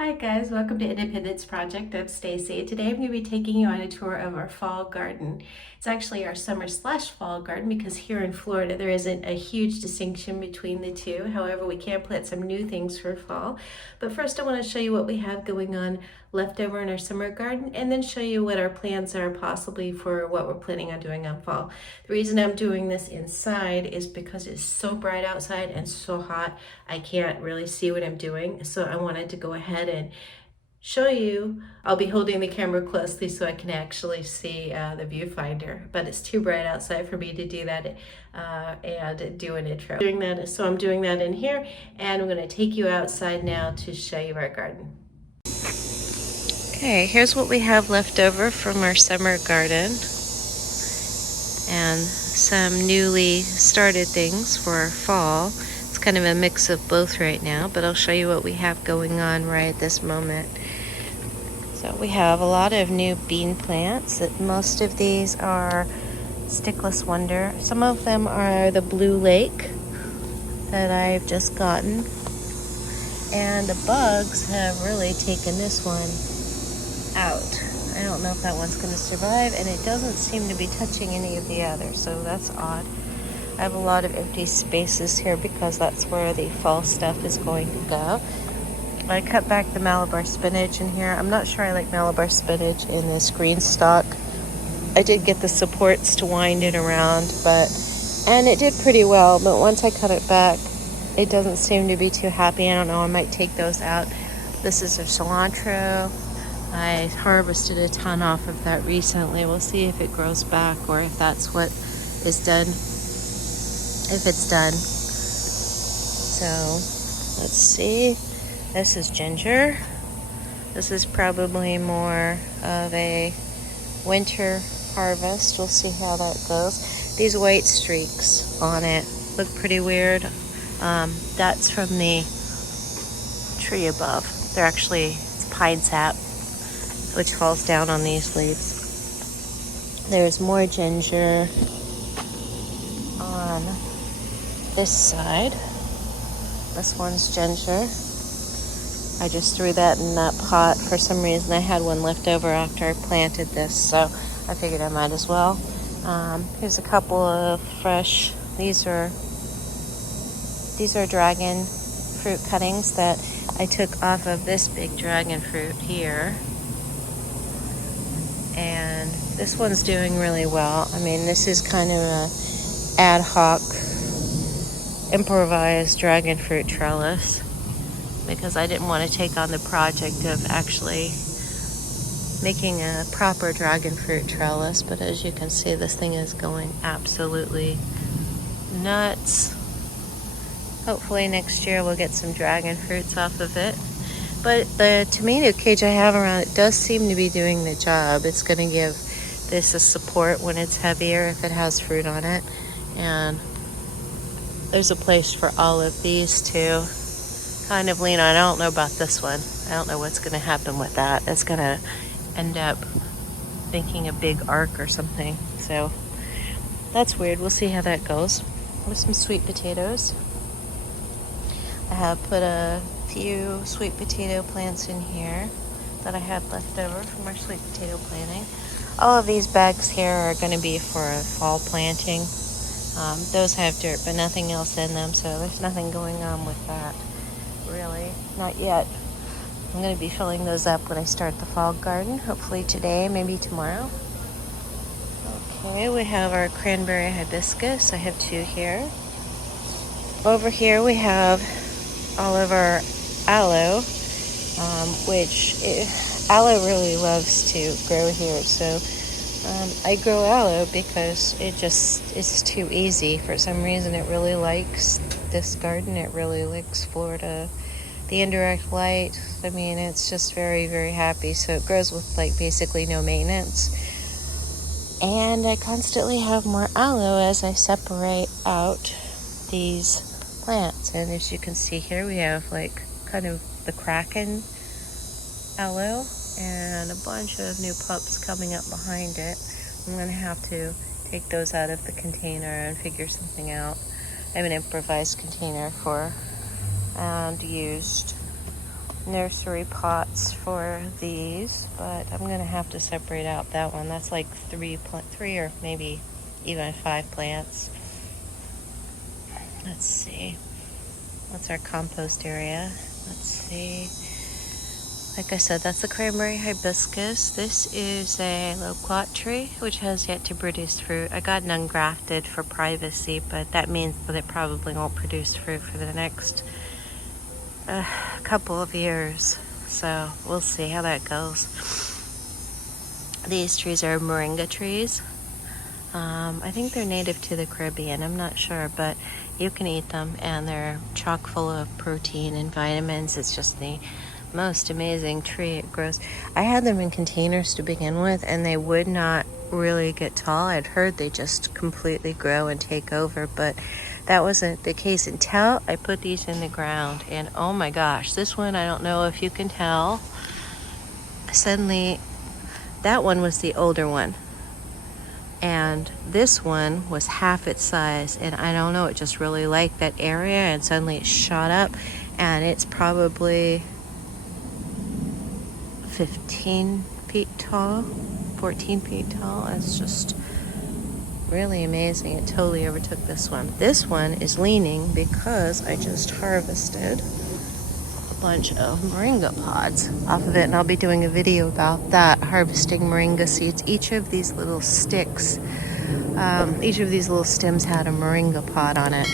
Hi guys, welcome to Independence Project. I'm Stacy. Today I'm going to be taking you on a tour of our fall garden. It's actually our summer/fall garden because here in Florida there isn't a huge distinction between the two. However, we can plant some new things for fall. But first I want to show you what we have going on left over in our summer garden and then show you what our plans are possibly for what we're planning on doing on fall. The reason I'm doing this inside is because it's so bright outside and so hot I can't really see what I'm doing. So I wanted to go ahead and show you. I'll be holding the camera closely so I can actually see the viewfinder, but it's too bright outside for me to do that and do an intro. So I'm doing that in here, and I'm going to take you outside now to show you our garden. Okay, here's what we have left over from our summer garden and some newly started things for our fall. It's kind of a mix of both right now, but I'll show you what we have going on right at this moment. So we have a lot of new bean plants. Most of these are Stickless Wonder. Some of them are the Blue Lake that I've just gotten. And the bugs have really taken this one out. I don't know if that one's going to survive, and it doesn't seem to be touching any of the others, so that's odd. I have a lot of empty spaces here because that's where the fall stuff is going to go. I cut back the Malabar spinach in here. I'm not sure I like Malabar spinach in this green stalk. I did get the supports to wind it around, and it did pretty well, but once I cut it back, it doesn't seem to be too happy. I don't know, I might take those out. This is a cilantro. I harvested a ton off of that recently. We'll see if it grows back or if that's what is done, if it's done. So let's see. This is ginger. This is probably more of a winter harvest. We'll see how that goes. These white streaks on it look pretty weird. That's from the tree above. They're actually, it's pine sap, which falls down on these leaves. There's more ginger on this side. This one's ginger. I just threw that in that pot. For some reason I had one left over after I planted this, so I figured I might as well. Here's a couple of fresh, these are dragon fruit cuttings that I took off of this big dragon fruit here. And this one's doing really well. I mean, this is kind of a ad hoc improvised dragon fruit trellis because I didn't want to take on the project of actually making a proper dragon fruit trellis, but as you can see, this thing is going absolutely nuts. Hopefully next year we'll get some dragon fruits off of it. But the tomato cage I have around it does seem to be doing the job. It's going to give this a support when it's heavier if it has fruit on it. And there's a place for all of these to kind of lean on. I don't know about this one. I don't know what's going to happen with that. It's going to end up making a big arc or something. So that's weird. We'll see how that goes. With some sweet potatoes. I have put a few sweet potato plants in here that I had left over from our sweet potato planting. All of these bags here are going to be for fall planting. Those have dirt but nothing else in them, so there's nothing going on with that. Really, not yet. I'm going to be filling those up when I start the fall garden, hopefully today, maybe tomorrow. Okay, we have our cranberry hibiscus. I have 2 here. Over here we have all of our aloe, aloe really loves to grow here. So I grow aloe because it's too easy. For some reason it really likes this garden. It really likes Florida, the indirect light. I mean, it's just very, very happy. So it grows with like basically no maintenance. And I constantly have more aloe as I separate out these plants. And as you can see here, we have like kind of the Kraken aloe and a bunch of new pups coming up behind it. I'm going to have to take those out of the container and figure something out. I have an improvised container for and used nursery pots for these, but I'm gonna have to separate out that one. That's like three or maybe even 5 plants. Let's see. That's our compost area. Let's see. Like I said, that's the cranberry hibiscus. This is a loquat tree, which has yet to produce fruit. I got it ungrafted for privacy, but that means that it probably won't produce fruit for the next couple of years. So we'll see how that goes. These trees are Moringa trees. I think they're native to the Caribbean. I'm not sure, but you can eat them, and they're chock full of protein and vitamins. It's just the most amazing tree. It grows. I had them in containers to begin with, and they would not really get tall. I'd heard they just completely grow and take over, but that wasn't the case until I put these in the ground. And oh my gosh, this one, I don't know if you can tell, suddenly that one was the older one, and this one was half its size, and I don't know, it just really liked that area, and suddenly it shot up, and it's probably 15 feet tall, 14 feet tall. It's just really amazing. It totally overtook this one. This one is leaning because I just harvested a bunch of moringa pods off of it, and I'll be doing a video about that, harvesting moringa seeds. Each of these little sticks, each of these little stems had a moringa pod on it,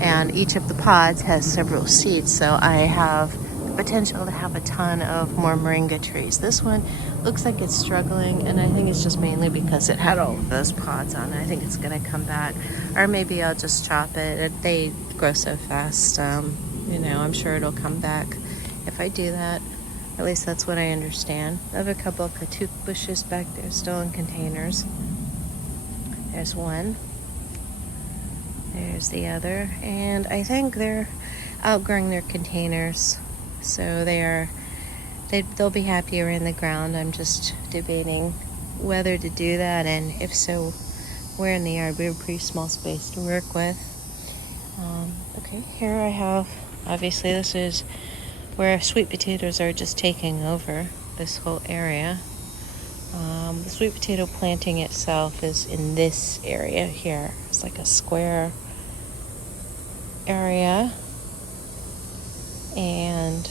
and each of the pods has several seeds, so I have potential to have a ton of more moringa trees. This one looks like it's struggling, and I think it's just mainly because it had all of those pods on it. I think it's gonna come back, or maybe I'll just chop it. They grow so fast, you know, I'm sure it'll come back if I do that. At least that's what I understand. I have a couple of katuk bushes back there still in containers. There's one. There's the other, and I think they're outgrowing their containers. So they'll be happier in the ground. I'm just debating whether to do that, and if so, where in the yard. We have a pretty small space to work with. Okay, here I have, obviously this is where sweet potatoes are just taking over this whole area. The sweet potato planting itself is in this area here. It's like a square area. And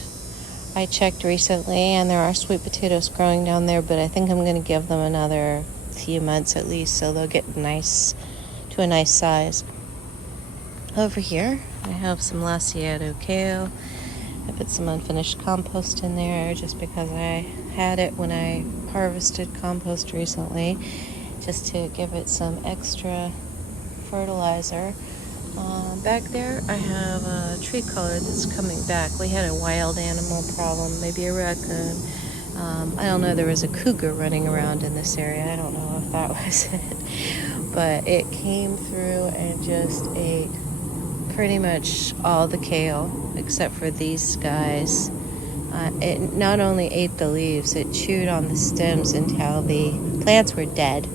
I checked recently, and there are sweet potatoes growing down there, but I think I'm going to give them another few months at least, so they'll get to a nice size. Over here, I have some lacciato kale. I put some unfinished compost in there just because I had it when I harvested compost recently, just to give it some extra fertilizer. Back there, I have a tree color that's coming back. We had a wild animal problem, maybe a raccoon. I don't know, there was a cougar running around in this area. I don't know if that was it. But it came through and just ate pretty much all the kale, except for these guys. It not only ate the leaves, it chewed on the stems until the plants were dead.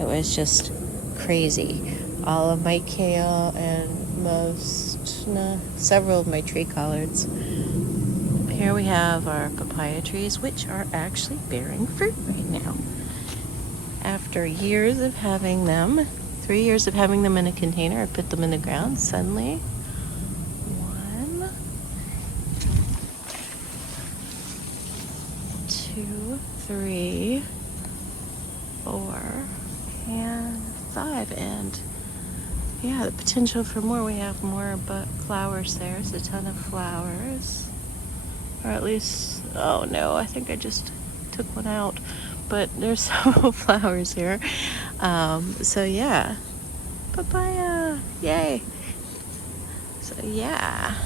It was just crazy. All of my kale and several of my tree collards. Here we have our papaya trees, which are actually bearing fruit right now. After years of having them, 3 years of having them in a container, I put them in the ground. Suddenly, 1, 2, 3, 4, and 5, and yeah, the potential for more. We have more but flowers there. There's a ton of flowers. Or at least, oh no, I think I just took one out. But there's several flowers here. So yeah. Papaya. Yay. So yeah.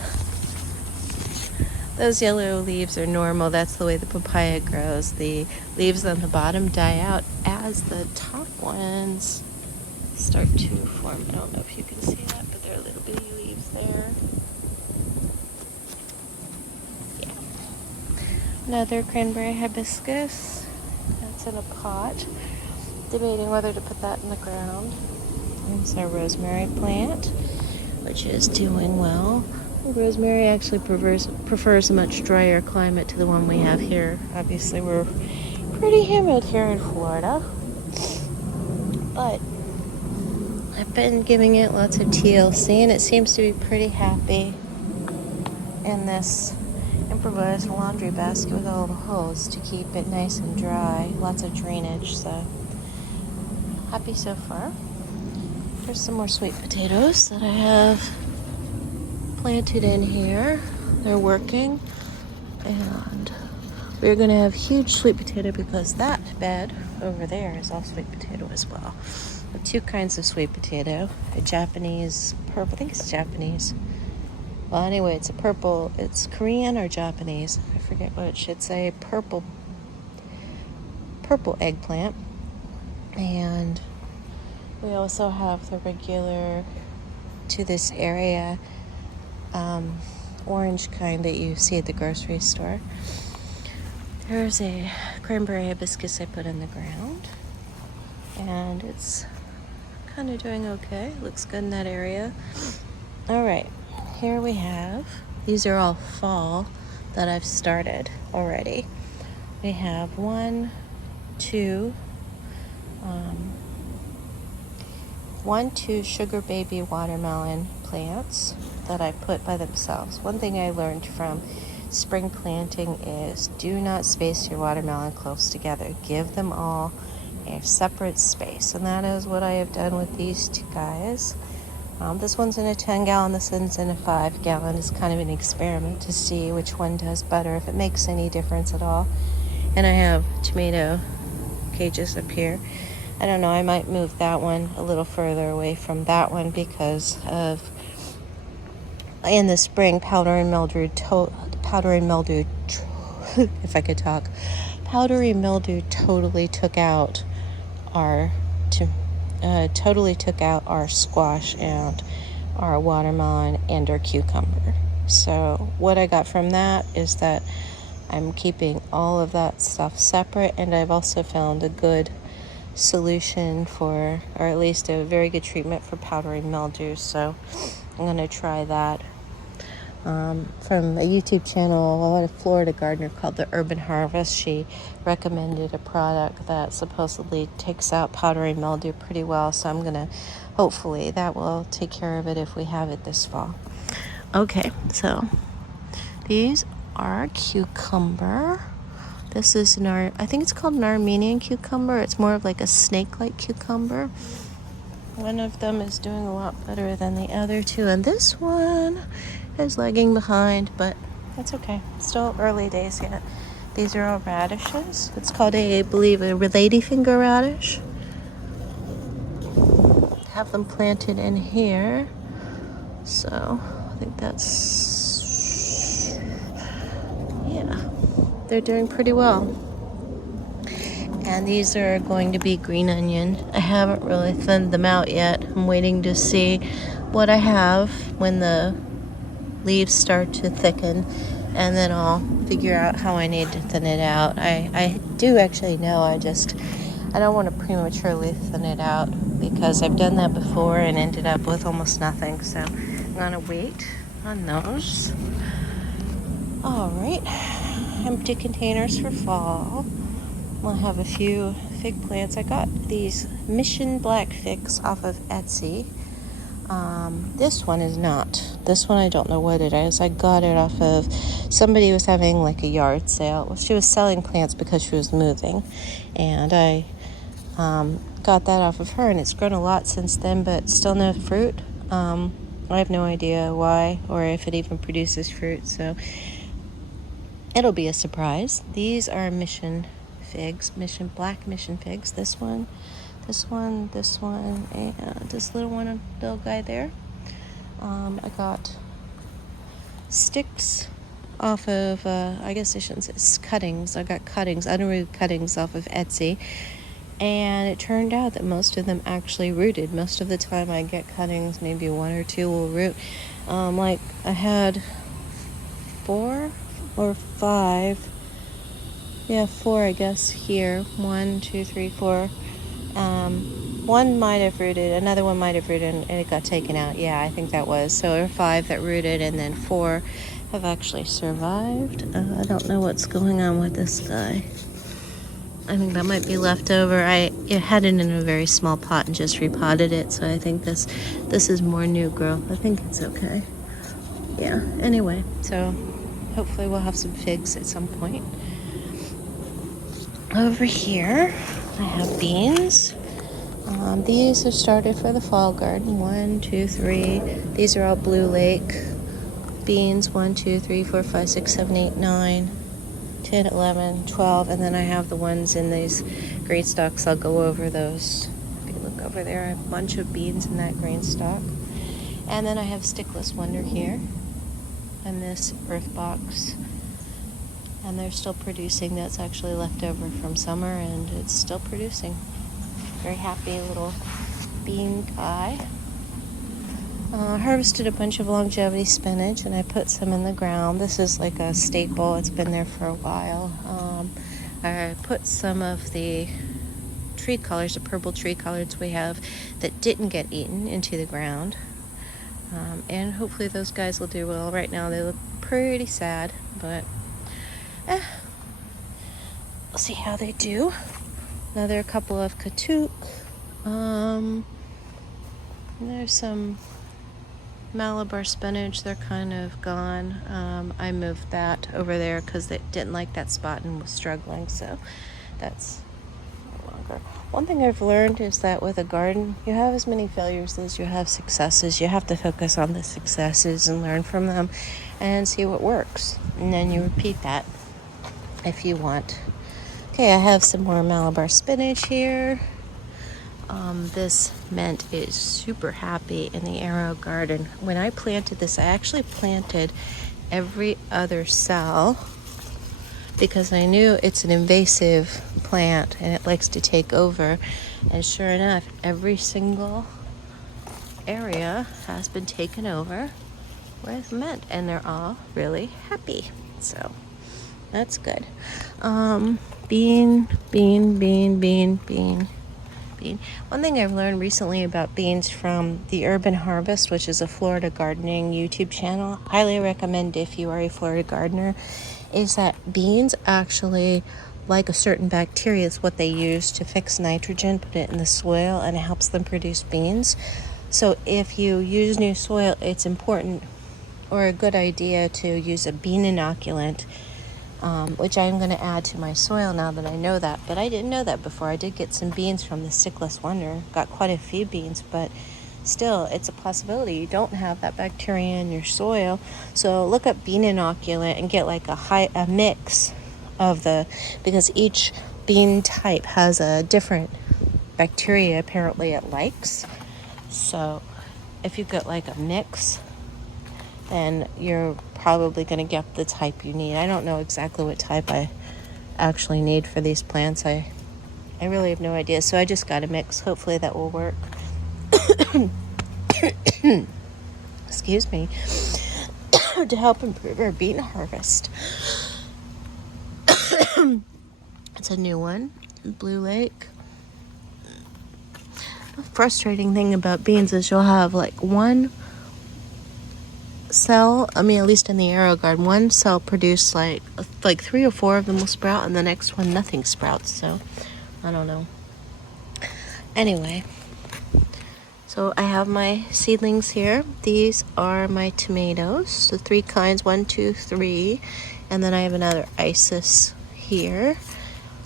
Those yellow leaves are normal. That's the way the papaya grows. The leaves on the bottom die out as the top ones start to form. I don't know if you can see that, but there are little bitty leaves there. Yeah. Another cranberry hibiscus. That's in a pot. Debating whether to put that in the ground. There's our rosemary plant, which is doing well. Rosemary actually prefers a much drier climate to the one we have here. Obviously, we're pretty humid here in Florida, but I've been giving it lots of TLC, and it seems to be pretty happy in this improvised laundry basket with all the holes to keep it nice and dry. Lots of drainage, so happy so far. There's some more sweet potatoes that I have planted in here. They're working, and we're going to have huge sweet potato because that bed over there is all sweet potato as well. We have two kinds of sweet potato, a Japanese purple, I think it's Japanese. Well, anyway, it's a purple, it's Korean or Japanese, I forget which. It's a purple eggplant, and we also have the regular, to this area, orange kind that you see at the grocery store. There's a cranberry hibiscus I put in the ground, and it's kind of doing okay. Looks good in that area. All right, here we have, these are all fall that I've started already. We have 1, 2 sugar baby watermelon plants that I put by themselves. One thing I learned from spring planting is do not space your watermelon close together. Give them all a separate space, and that is what I have done with these two guys. This one's in a 10-gallon, this one's in a 5-gallon. It's kind of an experiment to see which one does better, if it makes any difference at all. And I have tomato cages up here. I don't know, I might move that one a little further away from that one because of, in the spring, powdery mildew, if I could talk, powdery mildew totally took out our squash and our watermelon and our cucumber. So what I got from that is that I'm keeping all of that stuff separate, and I've also found a good solution for, or at least a very good treatment for powdery mildew, so I'm going to try that. From a YouTube channel, a Florida gardener called The Urban Harvest, she recommended a product that supposedly takes out powdery mildew pretty well, so I'm going to, hopefully that will take care of it if we have it this fall. Okay, so these are cucumber. This is I think it's called an Armenian cucumber. It's more of like a snake-like cucumber. One of them is doing a lot better than the other two, and this one is lagging behind, but that's okay. Still early days yet. These are all radishes. It's called I believe, a ladyfinger radish. Have them planted in here. So I think that's, yeah, they're doing pretty well. And these are going to be green onion. I haven't really thinned them out yet. I'm waiting to see what I have when the leaves start to thicken, and then I'll figure out how I need to thin it out. I do actually know, I don't want to prematurely thin it out because I've done that before and ended up with almost nothing, so I'm gonna wait on those. All right, empty containers for fall. We'll have a few fig plants. I got these Mission Black figs off of Etsy. This one is not. This one I don't know what it is. I got it off of, somebody was having like a yard sale. Well, she was selling plants because she was moving, and I got that off of her, and it's grown a lot since then, but still no fruit. I have no idea why or if it even produces fruit, so it'll be a surprise. These are Mission figs, Black Mission figs. This one, and this little guy there. I got sticks off of, I guess I shouldn't say it's cuttings. I got cuttings, unrooted cuttings off of Etsy. And it turned out that most of them actually rooted. Most of the time I get cuttings, maybe 1 or 2 will root. Like I had 4 or 5. Yeah, 4 I guess here. 1, 2, 3, 4. one might have rooted, another one might have rooted, and it got taken out. Yeah, I think that was. So there were 5 that rooted, and then 4 have actually survived. I don't know what's going on with this guy. I think that might be left over. I had it in a very small pot and just repotted it, so I think this is more new growth. I think it's okay. Yeah, anyway, so hopefully we'll have some figs at some point. Over here, I have beans. These are started for the fall garden. 1, 2, 3. These are all Blue Lake beans. 1, 2, 3, 4, 5, 6, 7, 8, 9, 10, 11, 12. And then I have the ones in these grain stalks. I'll go over those. If you look over there, I have a bunch of beans in that grain stalk. And then I have Stickless Wonder here in this earth box. And they're still producing. That's actually left over from summer, and it's still producing. Very happy little bean guy. Harvested a bunch of longevity spinach, and I put some in the ground. This is like a staple. It's been there for a while. I put some of the tree collards, the purple tree collards we have that didn't get eaten, into the ground. And hopefully those guys will do well. Right now they look pretty sad, but we'll see how they do. Another couple of katuk. There's some Malabar spinach. They're kind of gone. I moved that over there because they didn't like that spot and was struggling, so that's no longer. One thing I've learned is that with a garden, you have as many failures as you have successes. You have to focus on the successes and learn from them and see what works. And then you repeat that if you want. Okay, I have some more Malabar spinach here. This mint is super happy in the arrow garden. When I planted this, I actually planted every other cell because I knew it's an invasive plant and it likes to take over. And sure enough, every single area has been taken over with mint, and they're all really happy. So that's good. Bean. One thing I've learned recently about beans from the Urban Harvest, which is a Florida gardening YouTube channel, highly recommend if you are a Florida gardener, is that beans actually like a certain bacteria. Is what they use to fix nitrogen, put it in the soil, and it helps them produce beans. So if you use new soil, it's important or a good idea to use a bean inoculant, which I'm going to add to my soil now that I know that. But I didn't know that before. I did get some beans from the Stickless Wonder. Got quite a few beans, but still, it's a possibility. You don't have that bacteria in your soil. So look up bean inoculant and get like a mix of because each bean type has a different bacteria apparently it likes. So if you get like a mix, then you're probably going to get the type you need. I don't know exactly what type I actually need for these plants. I really have no idea. So I just got a mix. Hopefully that will work. Excuse me. To help improve our bean harvest. It's a new one, Blue Lake. The frustrating thing about beans is you'll have like one cell, at least in the arrow garden, one cell produce like 3 or 4 of them will sprout, and the next one nothing sprouts. So I don't know. Anyway, so I have my seedlings here. These are my tomatoes, the 3 kinds, 1, 2, 3, and then I have another Isis here.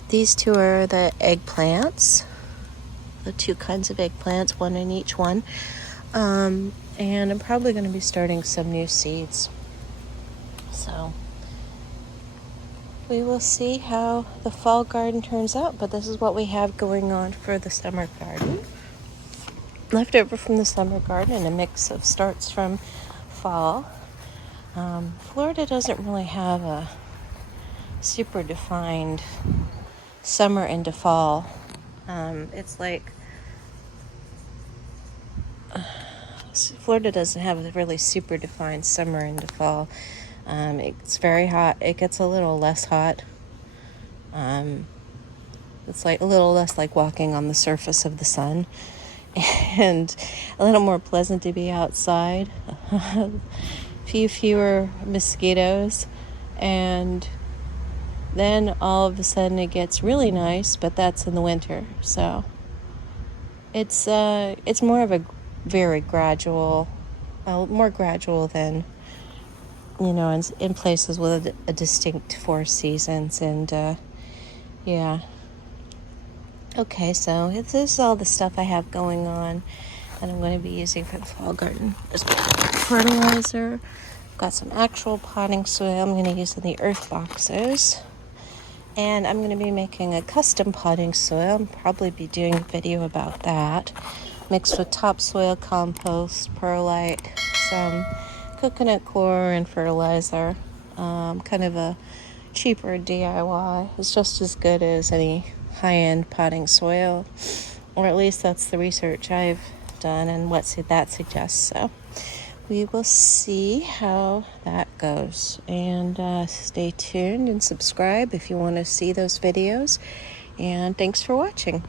These 2 are the eggplants, the 2 kinds of eggplants, 1 in each one. And I'm probably going to be starting some new seeds. So we will see how the fall garden turns out. But this is what we have going on for the summer garden. Left over from the summer garden and a mix of starts from fall. Florida doesn't really have a super defined summer into fall. It's like Florida doesn't have a really super defined summer into fall. It's very hot. It gets a little less hot. The It's like a little less like walking on the surface of the sun, and a little more pleasant to be outside. Few fewer mosquitoes, and then all of a sudden it gets really nice, but that's in the winter. So it's more of a very gradual, more gradual than, you know, in places with a distinct 4 seasons. And yeah. Okay, so this is all the stuff I have going on that I'm going to be using for the fall garden. There's fertilizer. Got some actual potting soil I'm going to use in the earth boxes. And I'm going to be making a custom potting soil. I'll probably be doing a video about that. Mixed with topsoil, compost, perlite, some coconut coir, and fertilizer. Kind of a cheaper DIY. It's just as good as any high-end potting soil. Or at least that's the research I've done and what that suggests. So we will see how that goes. And stay tuned and subscribe if you want to see those videos. And thanks for watching.